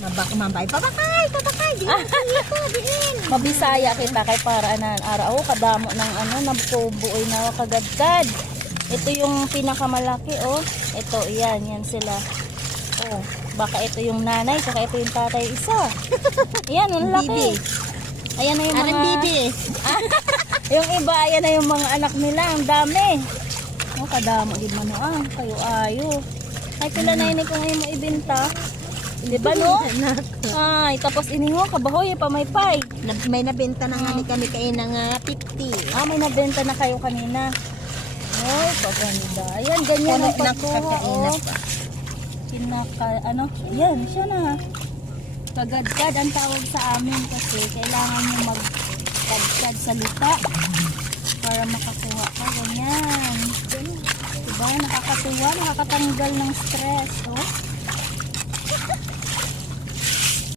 Mabay. Babakay. Diin. Mabisaya kita kay paraanan. Araw kadamo ng nabubuoy na kagadkad. Ito yung pinakamalaki oh. Ito yan sila. Oh, baka ito yung nanay, saka ito yung tatay isa. Yan, ang laki. Bibi. Ayan na yung mga... Arang bibi. Yung iba, ayan na yung mga anak nila. Ang dami. Oh, kadamo din man kayo ayo. Ay, sila na yun kung mo ibenta. Di ba no? Ay, tapos iningo, kabahoy, pamaypay. May nabenta na nga ni kami kayo ng 50. Ah, may nabenta na kayo kanina. Ay, paganda. Ayan, ganyan ang pagkuha. Oh. Yan, siya na. Kagadkad ang tawag sa amin kasi kailangan nyo magkadkad sa lupa para makakuha ka. Ganyan. Diba? Nakakatuwa, nakakatanggal ng stress. Oh.